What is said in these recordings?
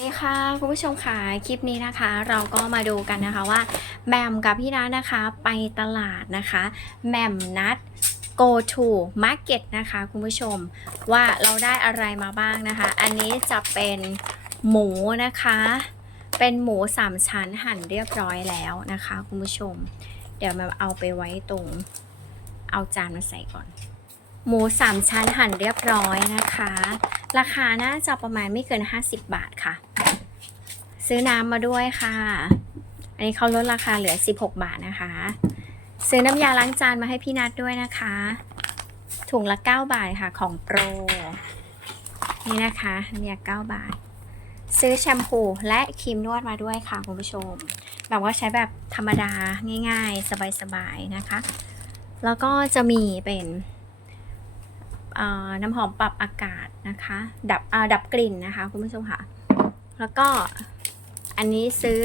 นี่ค่ะคุณผู้ชมค่ะคลิปนี้นะคะ เราก็มาดูกันนะคะว่าแหม่มกับพี่นัทนะคะไปตลาดนะคะแหม่มนัด go to market นะคะคุณผู้ชมว่าเราได้อะไรมาบ้างนะคะ อันนี้จะเป็นหมูนะคะ เป็นหมูสามชั้นหั่นเรียบร้อยแล้วนะคะคุณผู้ชม เดี๋ยวมาเอาไปไว้ตรงเอาจานมาใส่ก่อน หมูสามชั้นหั่นเรียบร้อยนะคะราคาน่าจะประมาณไม่เกิน 50 บาทค่ะ ซื้อน้ำมาด้วยค่ะ อันนี้เขาลดราคาเหลือ 16 บาทนะคะ ซื้อน้ำยาล้างจานมาให้พี่นัดด้วยนะคะ ถุงละ 9 บาทค่ะของโปร นี่นะคะน้ำยา 9 บาท ซื้อแชมพูและครีมนวดมาด้วยค่ะคุณผู้ชม แบบว่าใช้แบบธรรมดาง่ายๆ สบายๆนะคะ แล้วก็จะมีเป็นน้ำหอมปรับอากาศนะคะ ดับดับกลิ่นนะคะคุณผู้ชมค่ะ แล้วก็ อันนี้ซื้อ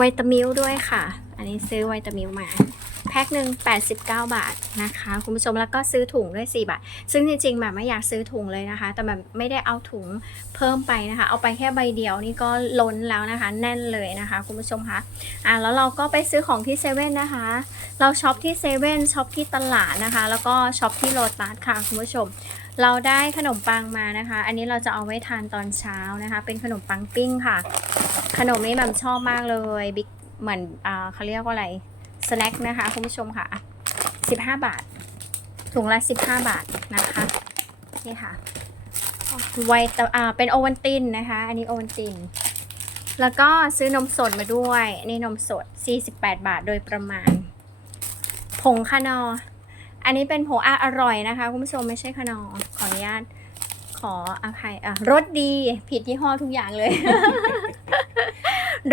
วิตามิลด้วยค่ะ อันนี้ซื้อวิตามิลมา แพ็คหนึ่ง89 บาทนะคะ คุณผู้ชมแล้วก็ซื้อถุงด้วย 4 บาท ซึ่งจริงๆแบบไม่อยากซื้อถุงเลยนะคะ แต่แบบไม่ได้เอาถุงเพิ่มไปนะคะ เอาไปแค่ใบเดียวนี่ก็ล้นแล้วนะคะ แน่นเลยนะคะ คุณผู้ชมคะอะแล้วเราก็ไปซื้อของที่เซเว่นนะคะ เราช็อปที่เซเว่นช็อปที่ตลาดนะคะ แล้วก็ช็อปที่โลตัสค่ะคุณผู้ชม เราได้ขนมปังมานะคะ อันนี้เราจะเอาไว้ทานตอนเช้านะคะ เป็นขนมปังปิ้งค่ะ ขนมนี้แบบชอบมากเลยบิ๊กเหมือนอ่าเขาเรียกว่าอะไรสแน็คนะคะคุณผู้ชมค่ะ 15 บาท ถุงละ 15 บาทนะคะ นี่ค่ะไวตาอ่าเป็นโอวันตินนะคะ อันนี้โอวันติน แล้วก็ซื้อนมสดมาด้วยนนี่นมสด 48 บาทโดยประมาณ ผงคานอ อันนี้เป็นผงอะอร่อยนะคะคุณผู้ชมไม่ใช่คานอขออนุญาตขออภัยอะรสดีผิดยี่ห้อทุกอย่างเลย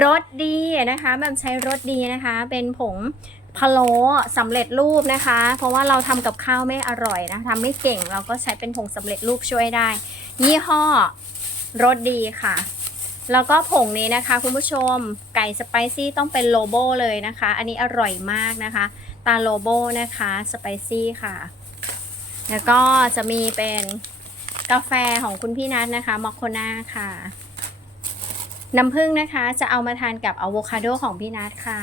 รสดีนะคะแบบใช้รสดีนะคะ เป็นผงพะโล้สำเร็จรูปนะคะ เพราะว่าเราทำกับข้าวไม่อร่อยนะทำไม่เก่งเราก็ใช้เป็นผงสำเร็จรูปช่วยได้ ยี่ห้อรสดีค่ะ แล้วก็ผงนี้นะคะ คุณผู้ชมไก่สไปซี่ต้องเป็นโลโบเลยนะคะ อันนี้อร่อยมากนะคะ ตาโลโบนะคะสไปซี่ค่ะ แล้วก็จะมีเป็นกาแฟของคุณพี่นัทนะคะมอคโคนาค่ะ น้ำผึ้งนะคะ จะเอามาทานกับอะโวคาโดของพี่นัทค่ะ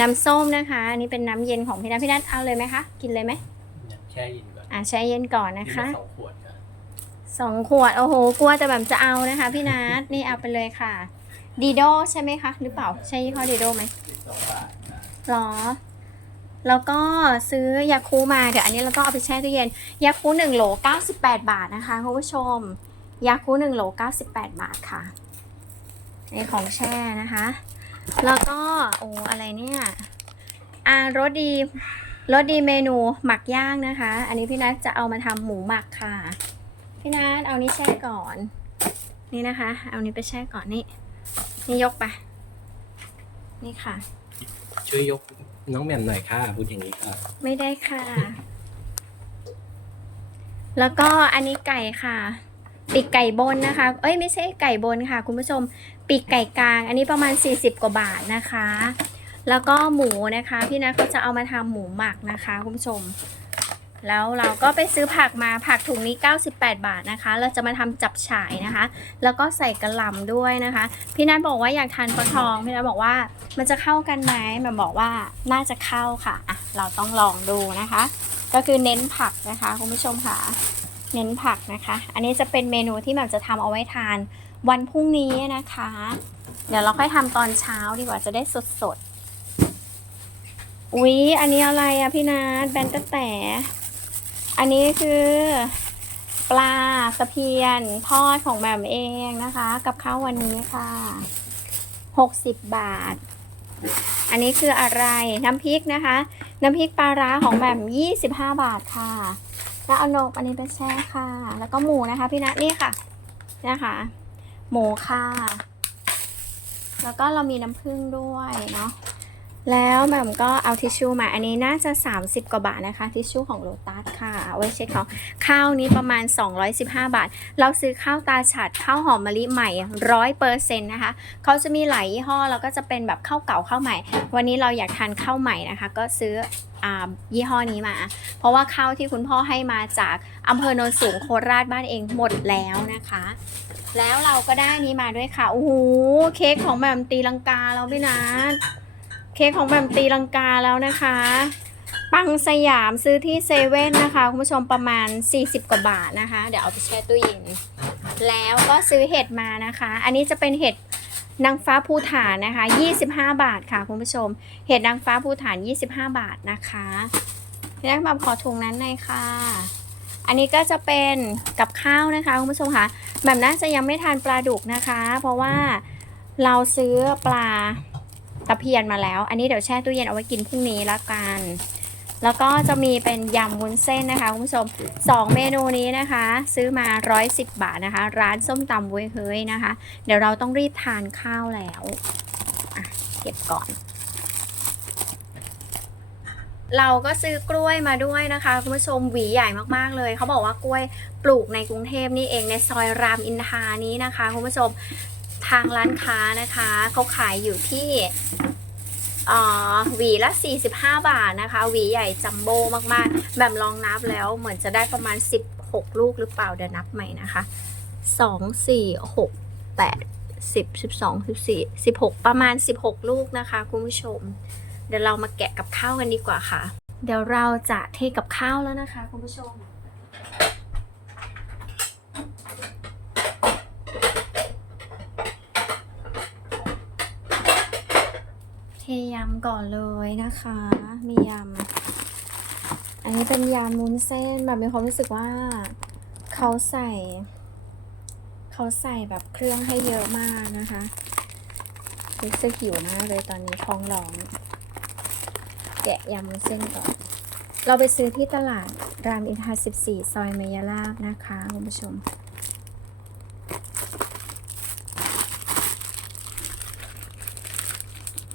น้ำส้มนะคะ อันนี้เป็นน้ำเย็นของพี่นัทพี่นัทเอาเลยไหมคะ กินเลยไหมแช่เย็นก่อนอ่าแช่เย็นก่อนนะกินคะมาสองขวดครับ สองขวด โอ้โห กลัวแต่แบบจะเอานะคะ พี่นัทนี่เอาไปเลยค่ะดีโดใช่ไหมคะ หรือเปล่า ใช่ยี่ห้อดีโดไหมหรอ แล้วก็ซื้อยาคูมา เดี๋ยวอันนี้เราต้องเอาไปแช่ตู้เย็น ยาคูหนึ่งโหล98บแปดบาทนะคะคุณผู้ชม ยาคูหนึ่งโหล98บาทค่ะ ในของแช่นะคะ แล้วก็ โอ้อะไรเนี่ย อ่ารสดีรสดีเมนูหมักย่างนะคะ อันนี้พี่นัทจะเอามาทำหมูหมักค่ะ พี่นัทเอานี้แช่ก่อน นี่นะคะ เอานี้ไปแช่ก่อนนี่ นี่ยกไปนี่ค่ะ ช่วยยกน้องแหม่มหน่อยค่ะ พูดอย่างนี้ค่ะ ไม่ได้ค่ะ แล้วก็อันนี้ไก่ค่ะ ปีกไก่บนนะคะ เอ้ยไม่ใช่ไก่บนค่ะ คุณผู้ชม ปีกไก่กลาง อันนี้ประมาณ 40 กว่าบาทนะคะ แล้วก็หมูนะคะ พี่นัทเขาจะเอามาทำหมูหมักนะคะ คุณผู้ชม แล้วเราก็ไปซื้อผักมาผักถุงนี้ 98 บาทนะคะ เราจะมาทำจับฉ่ายนะคะ แล้วก็ใส่กระหล่ำด้วยนะคะ พี่นัทบอกว่าอยากทานปลาทอง พี่นัทบอกว่ามันจะเข้ากันไหมมันบอกว่าน่าจะเข้าค่ะอะ เราต้องลองดูนะคะ ก็คือเน้นผักนะคะคุณผู้ชมค่ะ เน้นผักนะคะ อันนี้จะเป็นเมนูที่แบบจะทำเอาไว้ทานวันพรุ่งนี้นะคะ เดี๋ยวเราค่อยทำตอนเช้าดีกว่าจะได้สดสดๆอุ๊ย อันนี้อะไรอะพี่นัทแบนตะแต่ อันนี้คือ ปลาตะเพียนทอดของแหม่มเองนะคะ กับข้าววันนี้ค่ะ60บบาท อันนี้คืออะไรน้ำพริกนะคะ น้ำพริกปลาร้าของแหม่ม25บาทค่ะ แล้วเอานกอันนี้ไปแช่ค่ะ แล้วก็หมูนะคะพี่นัทนี่ค่ะนะคะ หมูค่ะ แล้วก็เรามีน้ำผึ้งด้วยเนาะ แล้วแหม่มก็เอาทิชชู่มาอันนี้น่าจะ 30 กว่าบาทนะคะ ทิชชู่ของโลตัสค่ะเอาไว้เช็ดของข้าวนี้ประมาณ 215 บาท เราซื้อข้าวตาฉัดข้าวหอมมะลิใหม่ร้อยเปอร์เซ็นต์นะคะเขาจะมีหลายยี่ห้อแล้วก็จะเป็นแบบข้าวเก่าข้าวใหม่ วันนี้เราอยากทานข้าวใหม่นะคะ ก็ซื้อยี่ห้อนี้มา เพราะว่าข้าวที่คุณพ่อให้มาจากอำเภอโนนสูงโคราชบ้านเองหมดแล้วนะคะ แล้วเราก็ได้นี้มาด้วยค่ะโอ้โหเค้กของแหม่มตีลังกาแล้วพี่นัท เค้กของแหม่มตีลังกาแล้วนะคะ ปังสยามซื้อที่เซเว่นนะคะ คุณผู้ชมประมาณ 40 กว่าบาทนะคะ เดี๋ยวเอาไปแช่ตู้เย็นแล้วก็ซื้อเห็ดมานะคะ อันนี้จะเป็นเห็ดนางฟ้าภูฐานนะคะ 25 บาทค่ะคุณผู้ชม เห็ดนางฟ้าภูฐาน 25 บาทนะคะพี่นักมาขอถุงนั้นหน่อยค่ะ อันนี้ก็จะเป็นกับข้าวนะคะคุณผู้ชมค่ะแบบน่าจะยังไม่ทานปลาดุกนะคะ เพราะว่าเราซื้อปลา ตะเพียนมาแล้ว อันนี้เดี๋ยวแช่ตู้เย็นเอาไว้กินพรุ่งนี้แล้วกัน แล้วก็จะมีเป็นยำวุ้นเส้นนะคะคุณผู้ชม 2 เมนูนี้นะคะ ซื้อมา 110 บาทนะคะ ร้านส้มตำเว้ยเฮ้ยนะคะ เดี๋ยวเราต้องรีบทานข้าวแล้วเก็บก่อน เราก็ซื้อกล้วยมาด้วยนะคะคุณผู้ชมหวีใหญ่มากๆเลยเขาบอกว่ากล้วยปลูกในกรุงเทพนี่เองในซอยรามอินทานี้นะคะคุณผู้ชม ทางร้านค้านะคะเขาขายอยู่ที่อ่าหวีละ 45 บาทนะคะหวีใหญ่จัมโบ้มากๆ แบบลองนับแล้วเหมือนจะได้ประมาณ 16 ลูกหรือเปล่าเดี๋ยวนับใหม่นะคะ 2 4 6 8 10 12 14 16 ประมาณ 16 ลูกนะคะคุณผู้ชม เดี๋ยวเรามาแกะกับข้าวกันดีกว่าค่ะ เดี๋ยวเราจะเทกับข้าวแล้วนะคะคุณผู้ชม เทยำก่อนเลยนะคะ มียำ อันนี้เป็นยำมุ้นเส้นแบบมีความรู้สึกว่าเขาใส่ เขาใส่แบบเครื่องให้เยอะมากนะคะรู้สึกหิวมากเลยตอนนี้ท้องร้อง แกะยำวุ้นเส้นก่อน เราไปซื้อที่ตลาดรามอินทรา14 ซอยเมยาลาบนะคะคุณผู้ชม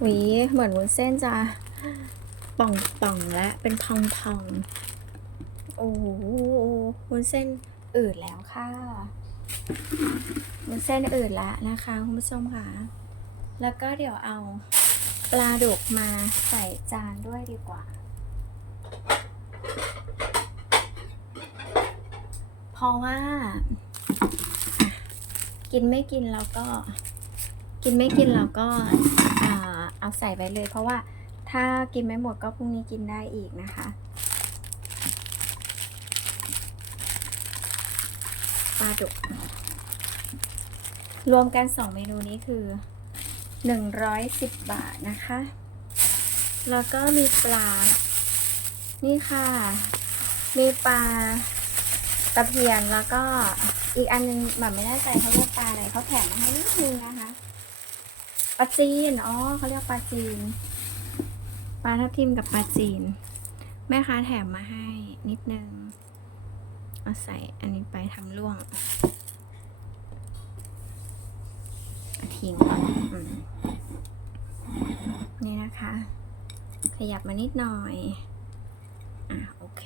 วีเหมือนวุ้นเส้นจะป่องป่องและเป็นพองพองโอ้โหวุ้นเส้นอืดแล้วค่ะวุ้นเส้นอืดแล้วนะคะคุณผู้ชมค่ะ แล้วก็เดี๋ยวเอาปลาดุกมาใส่จานด้วยดีกว่า เพราะว่า กินไม่กินเราก็ กินไม่กินเราก็เอาใส่ไปเลย เพราะว่าถ้ากินไม่หมดก็พรุ่งนี้กินได้อีกนะคะ ปลาดุก รวมกันสองเมนูนี้คือ 110 บาทนะคะ แล้วก็มีปลา นี่ค่ะ มีปลาตะเพียนแล้วก็อีกอันนึงแบบไม่แน่ใจเขาเรียกปลาอะไรเขาแถมมาให้นิดนึงนะคะ ปลาจีน อ๋อเขาเรียกปลาจีน ปลาทับทิมกับปลาจีน แม่ค้าแถมมาให้นิดนึง เอาใส่อันนี้ไปทำล่วงทิ้งก่อนอืมนี่นะคะ ขยับมานิดหน่อย อะโอเค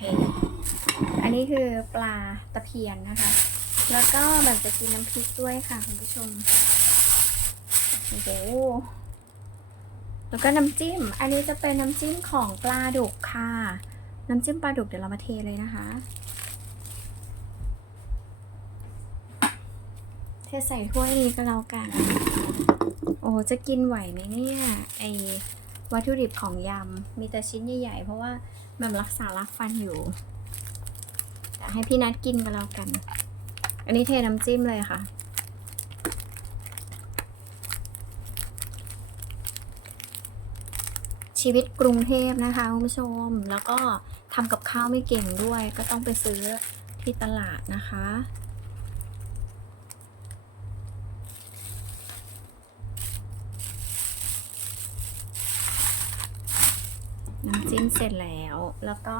อันนี้คือปลาตะเพียนนะคะ แล้วก็แบบจะกินน้ำพริกด้วยค่ะคุณผู้ชม อ้โหแล้วก็น้ำจิ้ม อันนี้จะเป็นน้ำจิ้มของปลาดุกค่ะ น้ำจิ้มปลาดุกเดี๋ยวเรามาเทเลยนะคะ เทใส่ถ้วยนี้ก็แล้วกัน โอ้จะกินไหวไหมเนี่ยไอวัตถุดิบของยำ มีแต่ชิ้นใหญ่ๆ เพราะว่าแบบรักษารักฟันอยู่ แต่ให้พี่นัดกินก็แล้วกัน อันนี้เทน้ำจิ้มเลยค่ะ ชีวิตกรุงเทพนะคะคุณผู้ชม แล้วก็ทำกับข้าวไม่เก่งด้วย ก็ต้องไปซื้อที่ตลาดนะคะ น้ำจิ้มเสร็จแล้วแล้วก็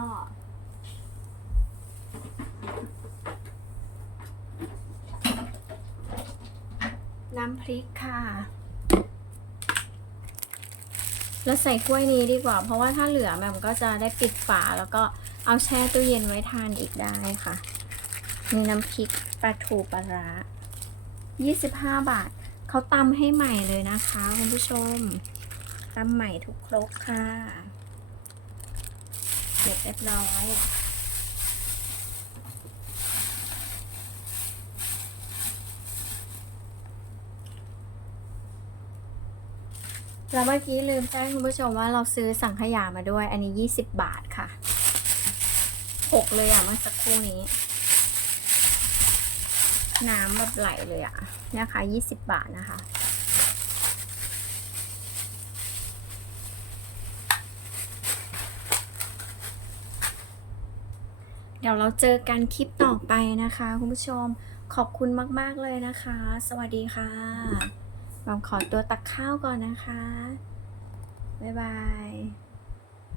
น้ำพริกค่ะ แล้วใส่ถ้วยนี้ดีกว่า เพราะว่าถ้าเหลือแบบก็จะได้ปิดฝาแล้วก็เอาแช่ตู้เย็นไว้ทานอีกได้ค่ะ มีน้ำพริกปลาทูปลาร้า25 บาท เขาตำให้ใหม่เลยนะคะคุณผู้ชมตำใหม่ทุกครกค่ะเสร็จเรียบร้อย แล้วเมื่อกี้ลืมแจ้งคุณผู้ชมว่าเราซื้อสังขยามาด้วย อันนี้ 20 บาทค่ะหกเลยอะเมื่อสักครู่นี้ น้ำแบบไหลเลยอะนะคะ20 บาทนะคะ เดี๋ยวเราเจอกันคลิปต่อไปนะคะ คุณผู้ชมขอบคุณมาก ๆ เลยนะคะ สวัสดีค่ะ บอมขอตัวตักข้าวก่อนนะคะ บ๊ายบาย